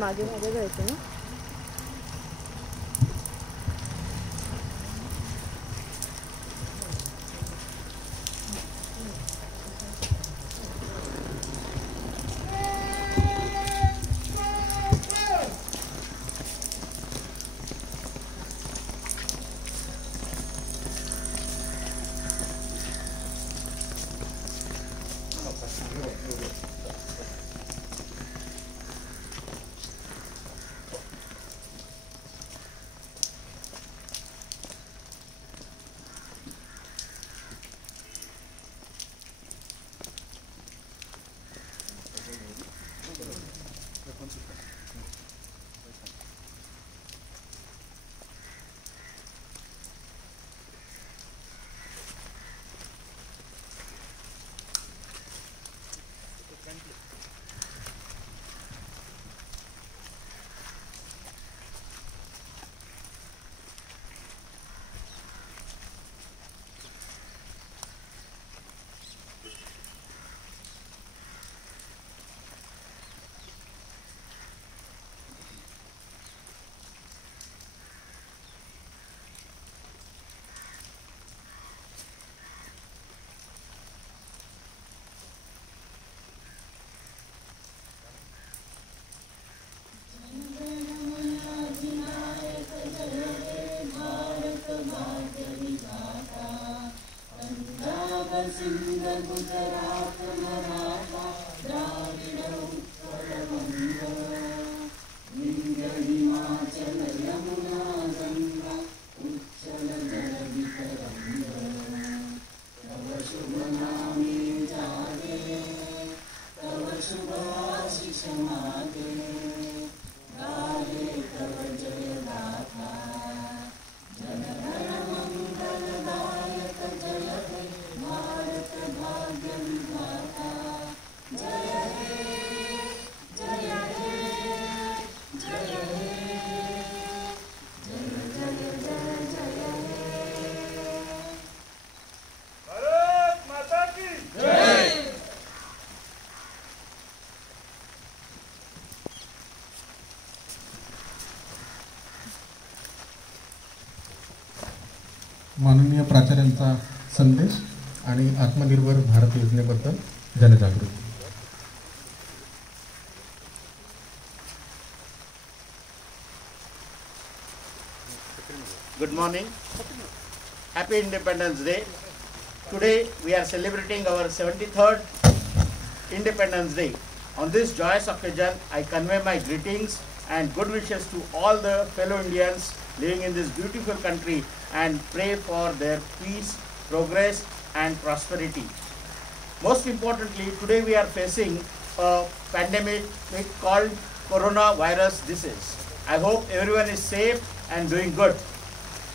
मागे मागे जायचं ना. माननीय प्राचार्यांचा संदेश आणि आत्मनिर्भर भारत योजनेबद्दल जनजागृती. Good morning. Happy Independence Day. Today we are celebrating our 73rd Independence Day. On this joyous occasion, I convey my greetings and good wishes to all the fellow Indians living in this beautiful country and pray for their peace, progress and prosperity. Most importantly, today we are facing a pandemic called coronavirus disease. I hope everyone is safe and doing good.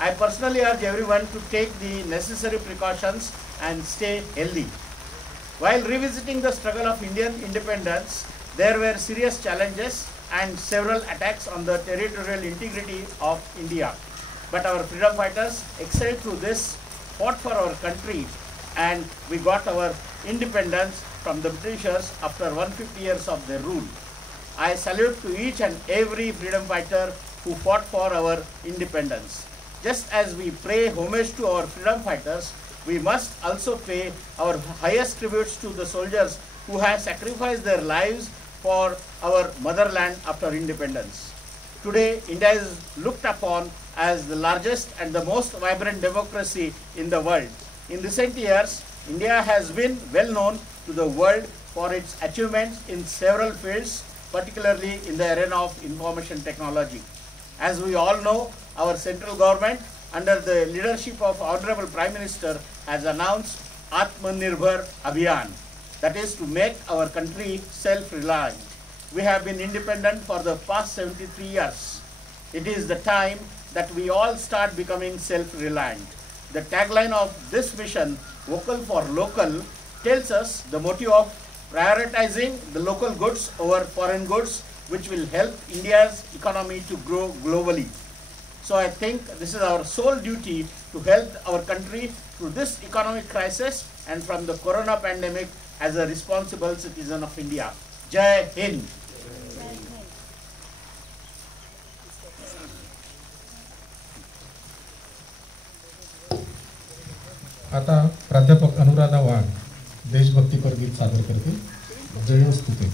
I personally urge everyone to take the necessary precautions and stay healthy. While revisiting the struggle of Indian independence, there were serious challenges and several attacks on the territorial integrity of India. But our freedom fighters excelled through this, fought for our country, and we got our independence from the Britishers after 150 years of their rule. I salute to each and every freedom fighter who fought for our independence. Just as we pay homage to our freedom fighters, we must also pay our highest tributes to the soldiers who have sacrificed their lives for our motherland after independence. Today, India is looked upon as the largest and the most vibrant democracy in the world. In recent years, India has been well known to the world for its achievements in several fields, particularly in the arena of information technology. As we all know, our central government, under the leadership of Honorable Prime Minister, has announced Atmanirbhar Abhiyan, that is to make our country self-reliant. We have been independent for the past 73 years. It is the time that we all start becoming self-reliant. The tagline of this mission, Vocal for Local, tells us the motive of prioritizing the local goods over foreign goods, which will help India's economy to grow globally. So I think this is our sole duty to help our country through this economic crisis and from the corona pandemic as a responsible citizen of India. Jai Hind. आता प्राध्यापक अनुराधा वाघ देशभक्तीपर गीत सादर करतील. जयोस्तुते.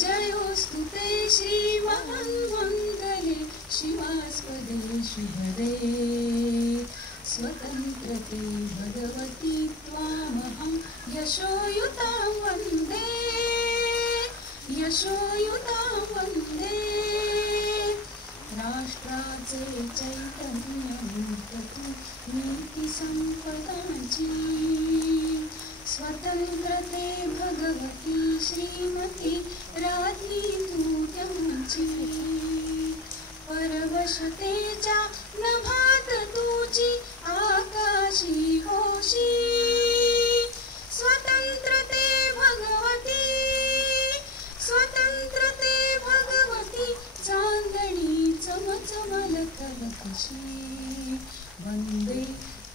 जयोस्तुते श्री महामंगले शिवास्पदे शुभदे स्वतंत्रते भगवती त्वामहं यशोयुतां वन्दे वन्दे राष्ट्राचे चैतन्यमूर्ततु नीतिसंपदाची स्वतंत्रते भगवती श्रीमती राधी तू परवशतेच्या नभात तुझी आकाशी होशी स्वतंत्रते भगवती चांदणी चमचमलकलकशी वन्दे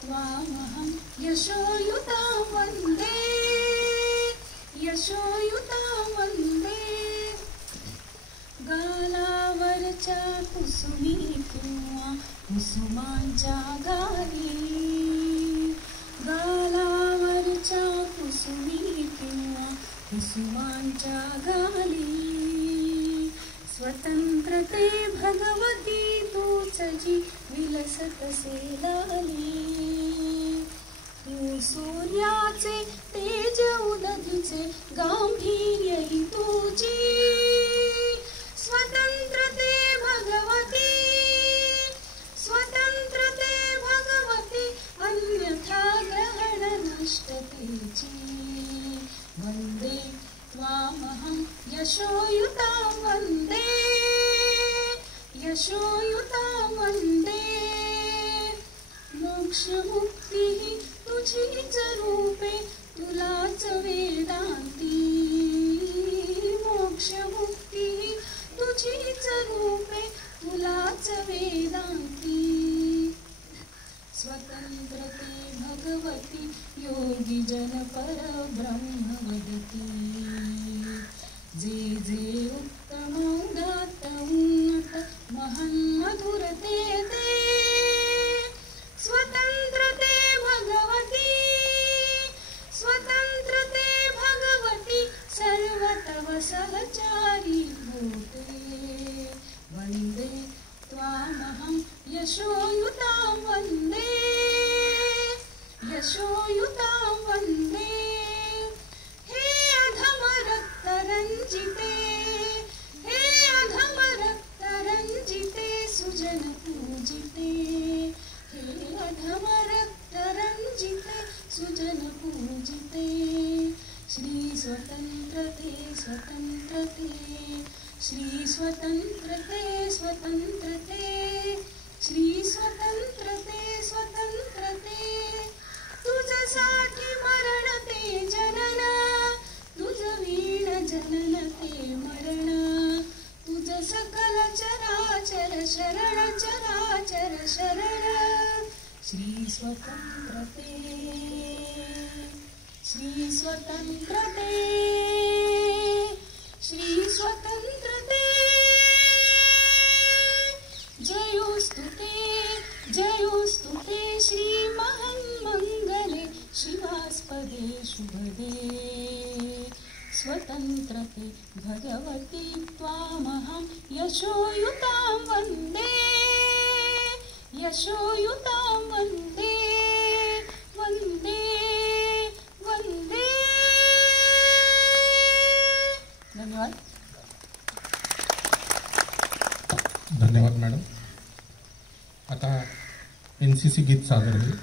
त्वामहं यशोयुतां वन्दे गालावरच्या कुसुमी किंवा कुसुमांच्या गाली गालावरच्या कुसुमी किंवा कुसुमांच्या गाली स्वतंत्रते भगवती तूच जी विलसतसे लाली तू सूर्याचे तेज उदधीचे गांभीर्य ही तुझी स्वतंत्रते भगवती अन्यथा ग्रहण नष्टतेची वन्दे त्वामहं यशोयुतां वन्दे मोक्षमुक्तिः तुझीच रूपे तुलाच वेदांती मोक्षमुक्तिः तुझीच रूपे तुलाच वेदांती स्वतंत्रते भगवती योगी जन परब्रह्म वदती जे जे उत्तम उदात्त उन्नत महन्मधुरते ते स्वतंत्रते भगवती सर्वतव सहचारी भूते वन्दे त्वामहं यशोयुतां वन्दे हे अधम रक्तरञ्जिते सुजन पूजिते हे अधम रक्तरञ्जिते सुजन पूजिते श्री स्वतंत्रते श्री स्वतंत्रते तुझसाठी मरण ते जनन तुझ वीण जनन ते मरण तुझ सकल चराचर शरण श्री स्वतंत्रते जयोस्तुते श्री महामंगले शिवास्पदे शुभदे स्वतंत्रते भगवती त्वामहं यशोयुतां वन्दे धन्यवाद. धन्यवाद मॅडम. आता NCC गीत सादर होईल.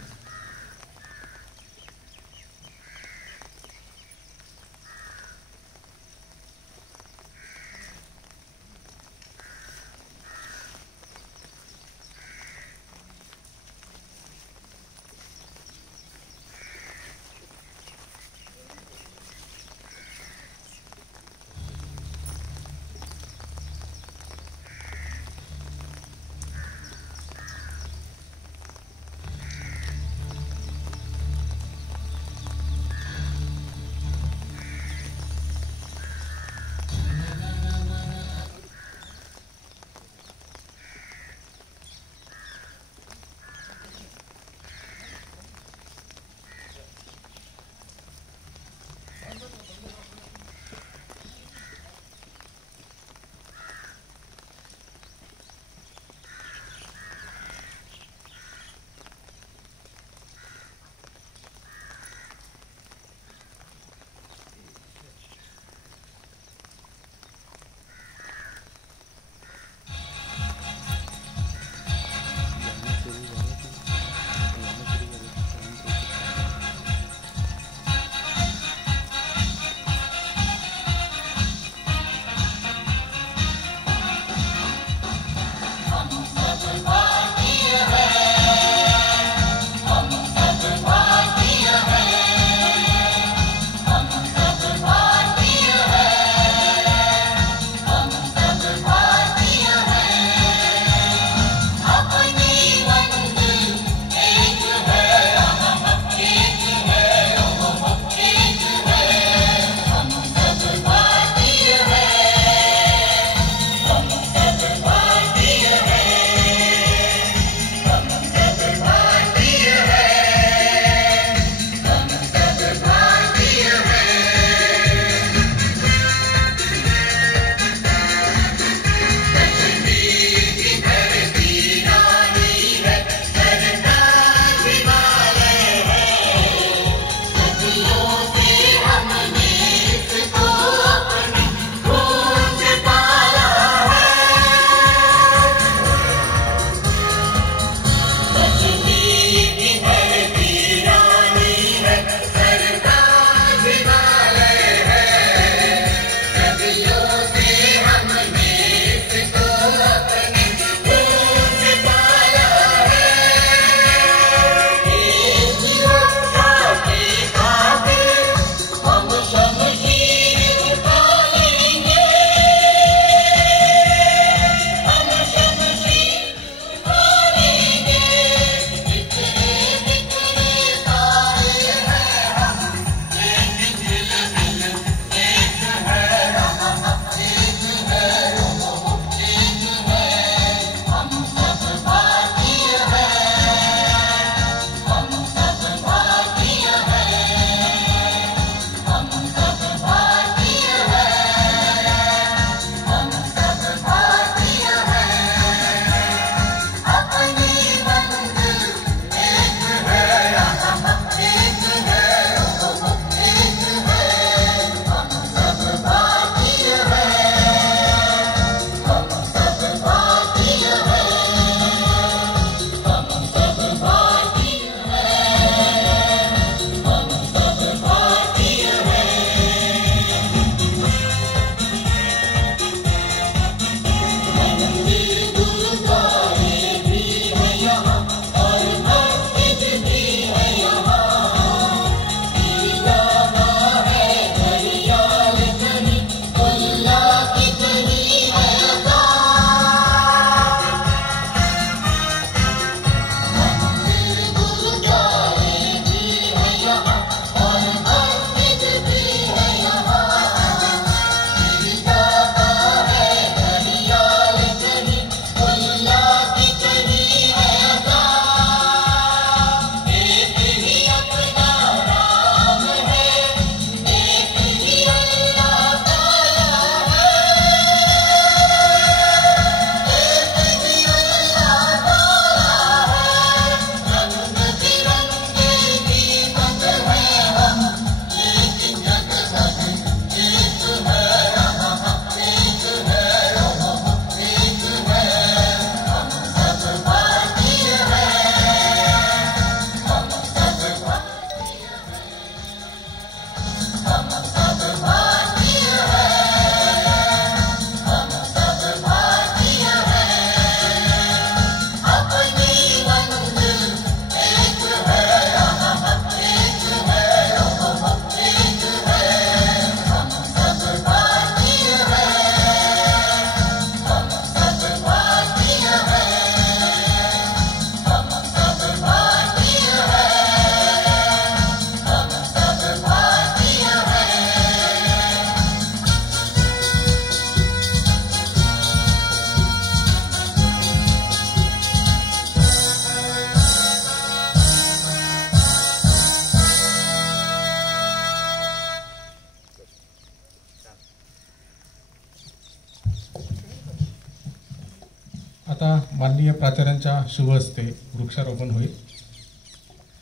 आता माननीय प्राचार्यांच्या शुभ हस्ते वृक्षारोपण होईल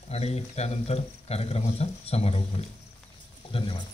आणि त्यानंतर कार्यक्रमाचा समारोप होईल. धन्यवाद.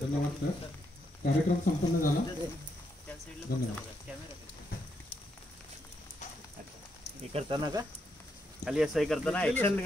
धन्यवाद सर. कार्यक्रम संपन्न झाला. धन्यवाद. हे करताना का खाली असं हे करताना ऍक्शन